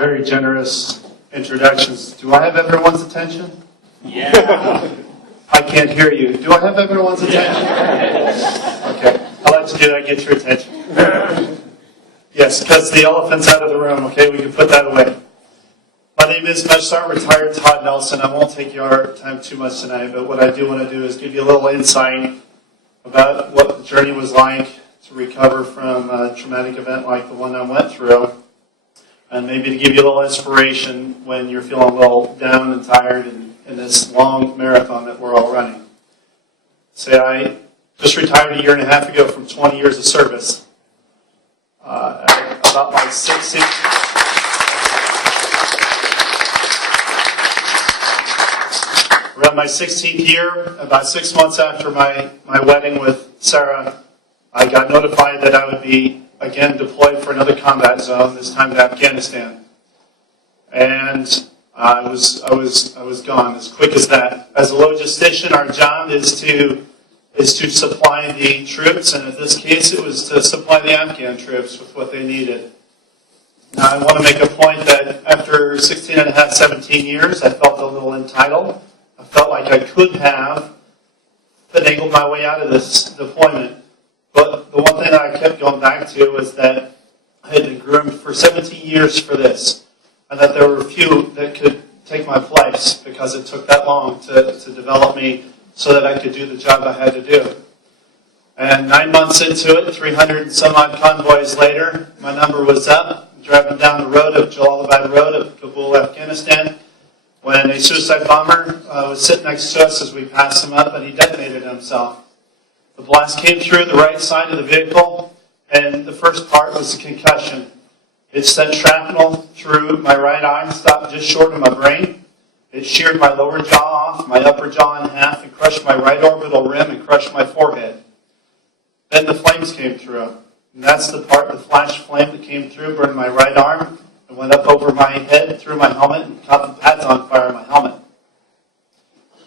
Very generous introductions. Do I have everyone's attention? Yeah. I can't hear you. Do I have everyone's attention? Okay. I'll let you do that, get your attention. Yes, because the elephant's out of the room, okay? We can put that away. My name is retired Todd Nelson. I won't take your time too much tonight, but what I do want to do is give you a little insight about what the journey was like to recover from a traumatic event like the one I went through, and maybe to give you a little inspiration when you're feeling a little down and tired in this long marathon that we're all running. I just retired a year and a half ago from 20 years of service. About my 16th year, about 6 months after my wedding with Sarah, I got notified that I would be again deployed for another combat zone, this time to Afghanistan. And I was gone as quick as that. As a logistician, our job is to supply the troops, and in this case it was to supply the Afghan troops with what they needed. Now I want to make a point that after 16 and a half, 17 years, I felt a little entitled. I felt like I could have finagled my way out of this deployment. But the one thing that I kept going back to was that I had been groomed for 17 years for this, and that there were few that could take my place because it took that long to develop me so that I could do the job I had to do. And 9 months into it, 300 and some odd convoys later, my number was up, driving down the road of Jalalabad Road of Kabul, Afghanistan, when a suicide bomber was sitting next to us as we passed him up, and he detonated himself. The blast came through the right side of the vehicle, and the first part was a concussion. It sent shrapnel through my right eye, stopped just short of my brain. It sheared my lower jaw off, my upper jaw in half, and crushed my right orbital rim and crushed my forehead. Then the flames came through. And that's the part, the flash flame that came through, burned my right arm, and went up over my head, through my helmet, and caught the pads on fire in my helmet.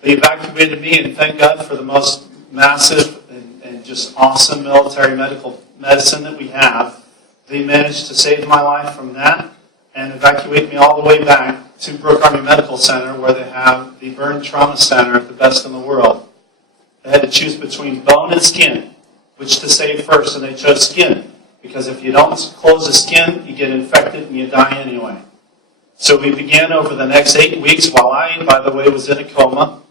They evacuated me, and thank God for the most massive and just awesome military medical medicine that we have. They managed to save my life from that and evacuate me all the way back to Brooke Army Medical Center, where they have the burn trauma center, the best in the world. They had to choose between bone and skin, which to save first, and they chose skin, because if you don't close the skin, you get infected and you die anyway. So we began over the next 8 weeks, while I, by the way, was in a coma.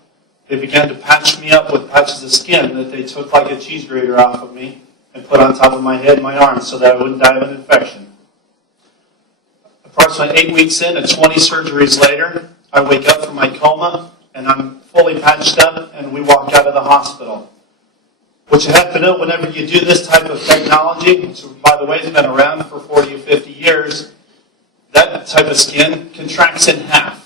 They began to patch me up with patches of skin that they took like a cheese grater off of me and put on top of my head and my arms so that I wouldn't die of an infection. Approximately 8 weeks in and 20 surgeries later, I wake up from my coma and I'm fully patched up, and we walk out of the hospital. What you have to know whenever you do this type of technology, which by the way has been around for 40 or 50 years, that type of skin contracts in half.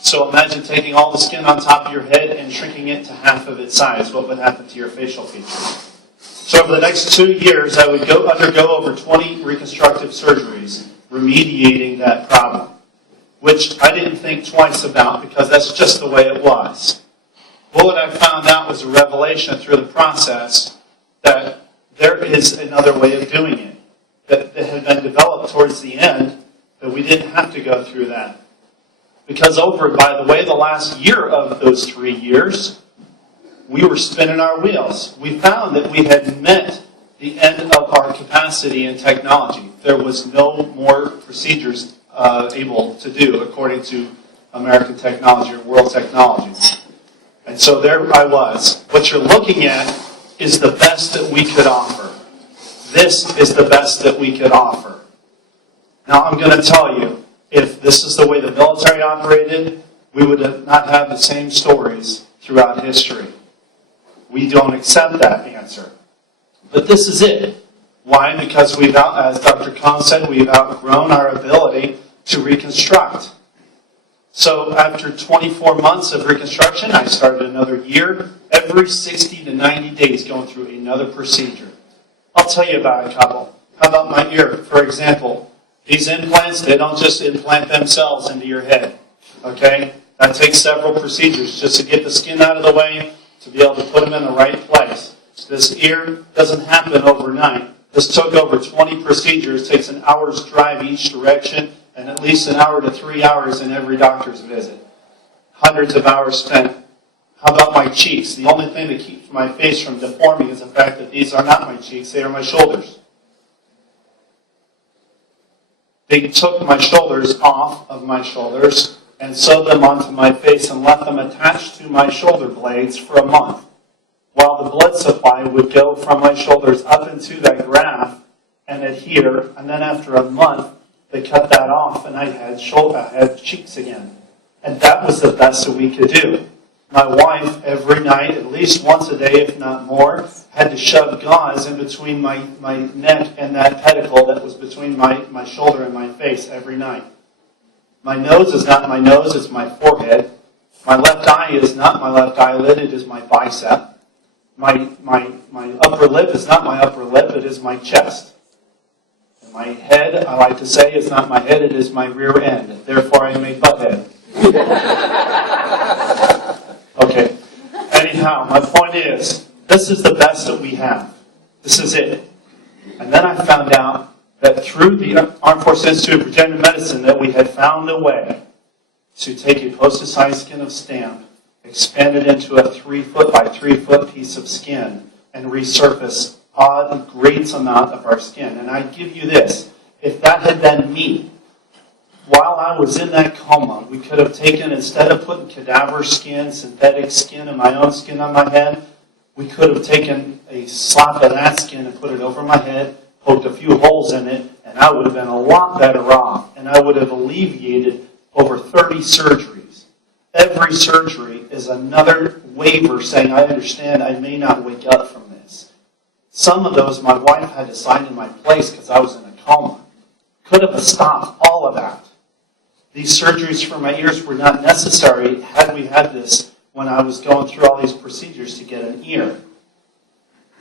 So imagine taking all the skin on top of your head and shrinking it to half of its size. What would happen to your facial features? So over the next 2 years, I would undergo over 20 reconstructive surgeries, remediating that problem, which I didn't think twice about because that's just the way it was. Well, what I found out was a revelation through the process that there is another way of doing it, that had been developed towards the end, that we didn't have to go through that. Because by the way, the last year of those 3 years, we were spinning our wheels. We found that we had met the end of our capacity in technology. There was no more procedures able to do according to American technology or world technology. And so there I was. What you're looking at is the best that we could offer. This is the best that we could offer. Now I'm going to tell you, if this is the way the military operated, we would not have the same stories throughout history. We don't accept that answer. But this is it. Why? Because we've, as Dr. Kahn said, we've outgrown our ability to reconstruct. So after 24 months of reconstruction, I started another year, every 60 to 90 days going through another procedure. I'll tell you about a couple. How about my ear? For example, these implants, they don't just implant themselves into your head. Okay? That takes several procedures just to get the skin out of the way, to be able to put them in the right place. This ear doesn't happen overnight. This took over 20 procedures, takes an hour's drive each direction, and at least an hour to 3 hours in every doctor's visit. Hundreds of hours spent. How about my cheeks? The only thing that keeps my face from deforming is the fact that these are not my cheeks, they are my shoulders. They took my shoulders off of my shoulders and sewed them onto my face and left them attached to my shoulder blades for a month, while the blood supply would go from my shoulders up into that graft and adhere, and then after a month, they cut that off and I had cheeks again. And that was the best that we could do. My wife, every night, at least once a day, if not more, had to shove gauze in between my neck and that pedicle that was between my shoulder and my face every night. My nose is not my nose, it's my forehead. My left eye is not my left eyelid, it is my bicep. My upper lip is not my upper lip, it is my chest. And my head, I like to say, is not my head, it is my rear end. Therefore, I am a butthead. Okay. Anyhow, my point is, this is the best that we have. This is it. And then I found out that through the Armed Forces Institute of Regenerative Medicine that we had found a way to take a post-sized skin of stamp, expand it into a 3-foot by 3-foot piece of skin, and resurface a great amount of our skin. And I give you this, if that had been me, while I was in that coma, we could have taken, instead of putting cadaver skin, synthetic skin, and my own skin on my head, we could have taken a slab of that skin and put it over my head, poked a few holes in it, and I would have been a lot better off. And I would have alleviated over 30 surgeries. Every surgery is another waiver saying, I understand I may not wake up from this. Some of those my wife had to sign in my place because I was in a coma. Could have stopped all of that. These surgeries for my ears were not necessary had we had this when I was going through all these procedures to get an ear.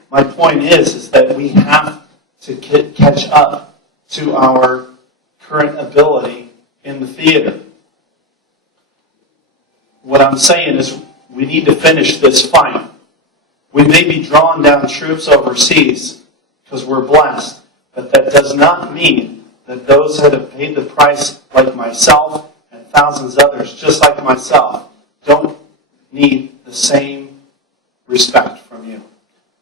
My point is that we have to catch up to our current ability in the theater. What I'm saying is we need to finish this fight. We may be drawing down troops overseas because we're blessed, but that does not mean that those that have paid the price, like myself and thousands of others, just like myself, don't need the same respect from you.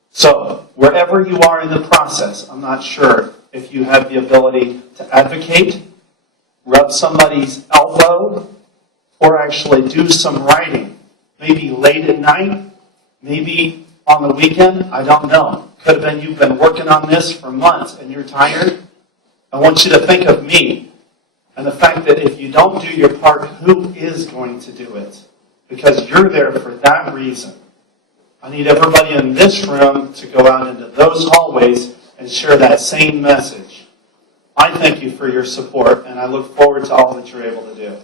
So, wherever you are in the process, I'm not sure if you have the ability to advocate, rub somebody's elbow, or actually do some writing. Maybe late at night, maybe on the weekend, I don't know. Could have been you've been working on this for months and you're tired. I want you to think of me and the fact that if you don't do your part, who is going to do it? Because you're there for that reason. I need everybody in this room to go out into those hallways and share that same message. I thank you for your support, and I look forward to all that you're able to do.